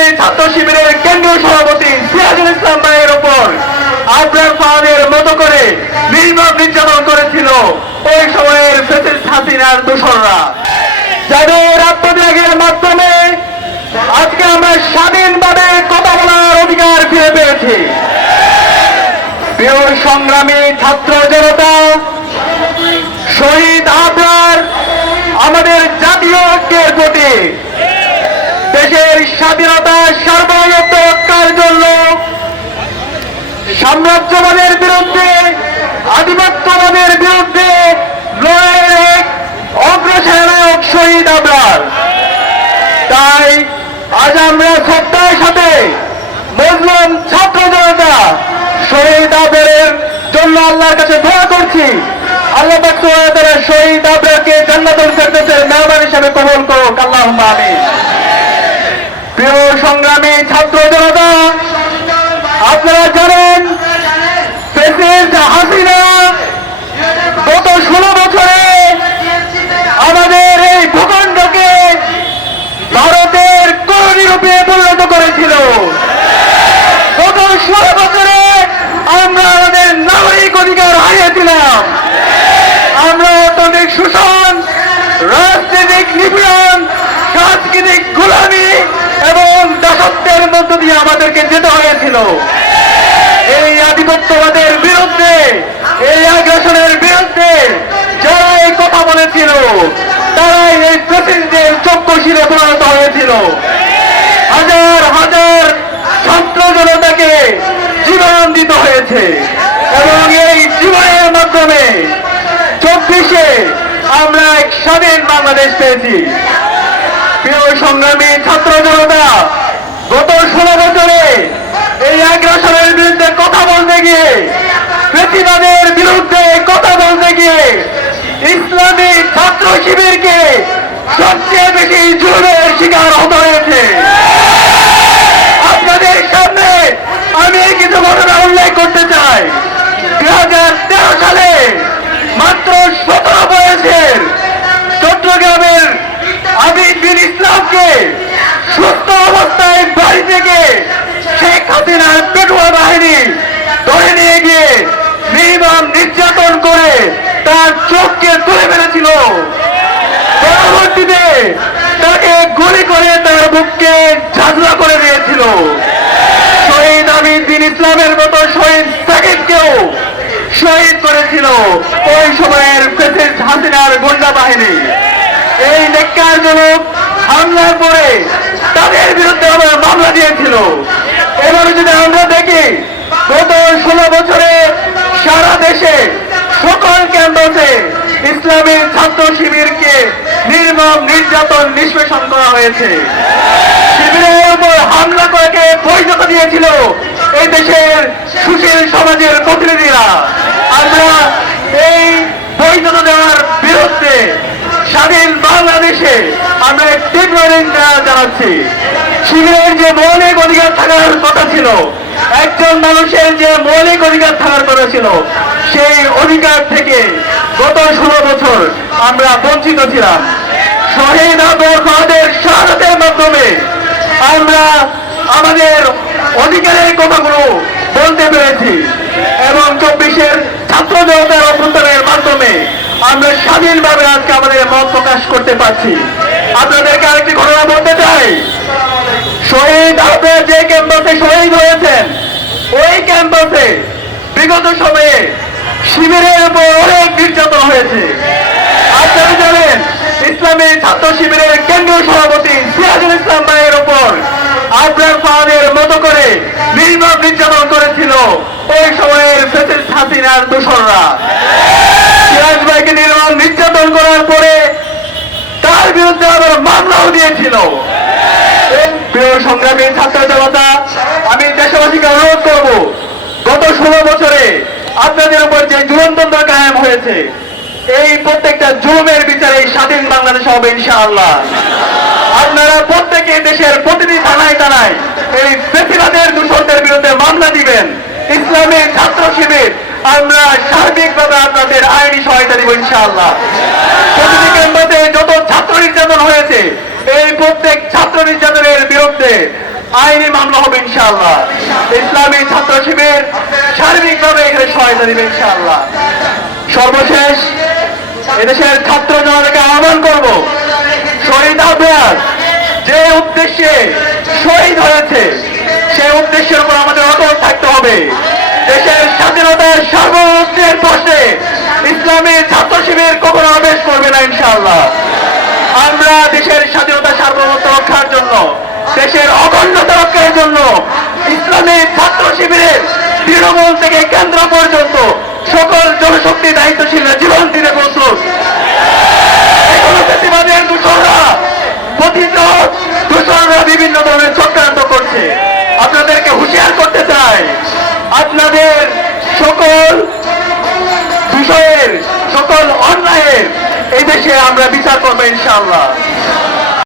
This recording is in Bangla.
ইসলামী ছাত্র শিবিরের কেন্দ্রীয় সভাপতি সিরাজুল ইসলাম ভাইয়ের ওপর আবরার ফাহাদের মতো করে নির্মম নির্যাতন করেছিল। ওই সময়ের ফেসিস্ট হাসিনার দোসররা। যাদের আত্মত্যাগের মাধ্যমে আজকে আমরা স্বাধীনভাবে কথা বলার অধিকার ফিরে পেয়েছি। প্রিয় সংগ্রামী ছাত্র জনতা, শহীদ আবরার আমাদের জাতীয় ঐক্যের প্রতি দেশের স্বাধীনতা সার্বভৌমত্ব রক্ষার জন্য সাম্রাজ্যবাদের বিরুদ্ধে, আধিপত্যবাদের বিরুদ্ধে লড়াইয়ের এক অগ্রসেনায়ক শহীদ আবরার তাই আজ আমরা শ্রদ্ধার সাথে মুসলিম ছাত্র জনতা শহীদ আবরের জন্য আল্লাহর কাছে দোয়া করছি। আল্লাহ তাআলা শহীদ আবরারকে জান্নাতুল ফেরদৌসের মেহমান হিসেবে কবুল করুক আল্লাহুম্মা আমিন প্রিয় সংগ্রামী ছাত্র জনতা আপনারা জানেন প্রেসিডেন্ট হাসিনা গত ষোলো বছরে আমাদের এই ভূখণ্ডকে ভারতের কর্মী রূপে পরিণত করেছিল গত ষোলো বছরে আমরা আমাদের নাগরিক অধিকার হারিয়েছিলাম আমরা অর্থনৈতিক শোষণ রাজনৈতিক নিপীড়ন সাংস্কৃতিক গোলামি এবং দাসত্বের মধ্য দিয়ে আমাদেরকে যেতে হয়েছিল এই আধিপত্যবাদের বিরুদ্ধে এই আগ্রাসনের বিরুদ্ধে যারা এই বলেছিল তারাই এই প্রেসিডেন্টের চক্ষু শিরে পরিণত হয়েছিল। হাজার হাজার ছাত্র জনতাকে জীবন দিতে হয়েছে। এবং এই জীবনের মাধ্যমে চব্বিশে আমরা এক স্বাধীন বাংলাদেশ পেয়েছি। প্রিয় সংগ্রামী ছাত্র জনতা, গত ষোলো বছরে এই আগ্রাসনের বিরুদ্ধে কথা বলতে গিয়ে, প্রতিবাদের বিরুদ্ধে কথা বলতে গিয়ে ইসলামী ছাত্র শিবিরকে সবচেয়ে বেশি জুলুমের শিকার হতে হয়েছে। আপনাদের সামনে আমি কিছু ঘটনা উল্লেখ করতে চাই। দুই হাজার তেরো সালে মাত্র সতেরো বয়সের চট্টগ্রামের আবিদ বিন ইসলামকে সুস্থ অবস্থায় বাড়ি থেকে শেখ হাসিনার পেটুয়া বাহিনী ধরে নিয়ে গিয়ে নির্মম নির্যাতন করে চোখকে তুলে ফেলেছিল। পরবর্তীতে তাকে গুলি করে তার বুককে ঝাঁঝরা করে দিয়েছিল। শহীদ আমির দিন ইসলামের মতো শহীদ সাকিবকেও শহীদ করেছিল ওই সময়ের প্রেসিডেন্ট হাসিনার গুন্ডা বাহিনী। এই নেককারজনক হামলার পরে তাদের বিরুদ্ধে আমরা মামলা দিয়েছিল। এবারে যদি আমরা দেখি, গত ষোলো বছরে সারা দেশে সকল ক্যাম্পাসে ইসলামী ছাত্র শিবিরকে নির্মম নির্যাতন নিষ্পেষণ করা হয়েছে। শিবিরের উপর হামলা করে বৈধতা দিয়েছিল এই দেশের সুশীল সমাজের প্রতিনিধিরা। আমরা এই বৈধতা দেওয়ার বিরুদ্ধে স্বাধীন বাংলাদেশে আমরা তীব্র নিন্দা জানাচ্ছি। শিবিরের যে মৌলিক অধিকার থাকার কথা ছিল, একজন মানুষের যে মৌলিক অধিকার থাকার কথা ছিল, সেই অধিকার থেকে গত ষোলো বছর আমরা বঞ্চিত ছিলাম। শহীদ ফাহাদের শাহাদাতের মাধ্যমে আমরা আমাদের অধিকারের কথাগুলো বলতে পেরেছি এবং চব্বিশের ছাত্র জনতার অভ্যন্তরের মাধ্যমে আমরা স্বাধীনভাবে আজকে আমাদের মত প্রকাশ করতে পারছি। আপনাদেরকে আরেকটি ঘটনা বলতে চাই। শহীদ আপনার যে ক্যাম্পাসে শহীদ হয়েছেন, ওই ক্যাম্পাসে বিগত সময়ে নির্যাতন হয়েছে। আপনারা জানেন, ইসলামী ছাত্র শিবিরের কেন্দ্রীয় সভাপতি সিরাজুল ইসলাম ভাইয়ের উপর আবরার ফাহাদের মতো করে নির্মম নির্যাতন করেছিল ওই সময়ের ফেসিস হাসিনার দোসররা। সিরাজ ভাইকে নির্মম নির্যাতন করার পরে তার বিরুদ্ধে আবার মামলাও দিয়েছিল। প্রিয় সংগ্রামী ছাত্র জনতা, আমি দেশবাসীকে অনুরোধ করব, গত ষোলো বছরে আপনাদের উপর যে জুলন্তন্ত্র কায়েম হয়েছে, এই প্রত্যেকটা জুলুমের বিচারে স্বাধীন বাংলাদেশ হবে ইনশাআল্লাহ। আপনারা প্রত্যেকে দেশের প্রতিটি থানায় থানায় এই বেশিবাদের দূষণদের বিরুদ্ধে মামলা দিবেন। ইসলামী ছাত্র শিবির, আমরা সার্বিকভাবে আপনাদের আইনি সহায়তা দিব ইনশাআল্লাহ। প্রতিটি ক্যাম্পাসে যত ছাত্র নির্যাতন হয়েছে, এই প্রত্যেক ছাত্র নির্যাতনের বিরুদ্ধে আইনি মামলা হবে ইনশাআল্লাহ। ইসলামী ছাত্র শিবির সার্বিকভাবে এখানে সহায়তা দিবে ইনশাআল্লাহ। সর্বশেষ, এদেশের ছাত্র জনতাকে আহ্বান করব, শহীদ আহ্বান যে উদ্দেশ্যে শহীদ হয়েছে সেই উদ্দেশ্যের উপর আমাদের অটল থাকতে হবে। দেশের স্বাধীনতার সার্বভৌমত্বের প্রশ্নে ইসলামী ছাত্র শিবির কখনো আবেশ করবে না ইনশাআল্লাহ আমরা দেশের স্বাধীনতা সার্বভৌমত্ব রক্ষার জন্য দেশের অখণ্ডতা রক্ষার জন্য ইসলামী ছাত্র শিবিরের তৃণমূল থেকে কেন্দ্র পর্যন্ত সকল জনশক্তি দায়িত্বশীল জীবন দিতে প্রস্তুত। প্রতিবাদের দূষণরা কথিত দূষণরা বিভিন্ন ধরনের চক্রান্ত করছে। আপনাদেরকে হুঁশিয়ার করতে চাই, আপনাদের সকল বিষয়ের, সকল অন্যায়ের এই দেশে আমরা বিচার করব ইনশাআল্লাহ।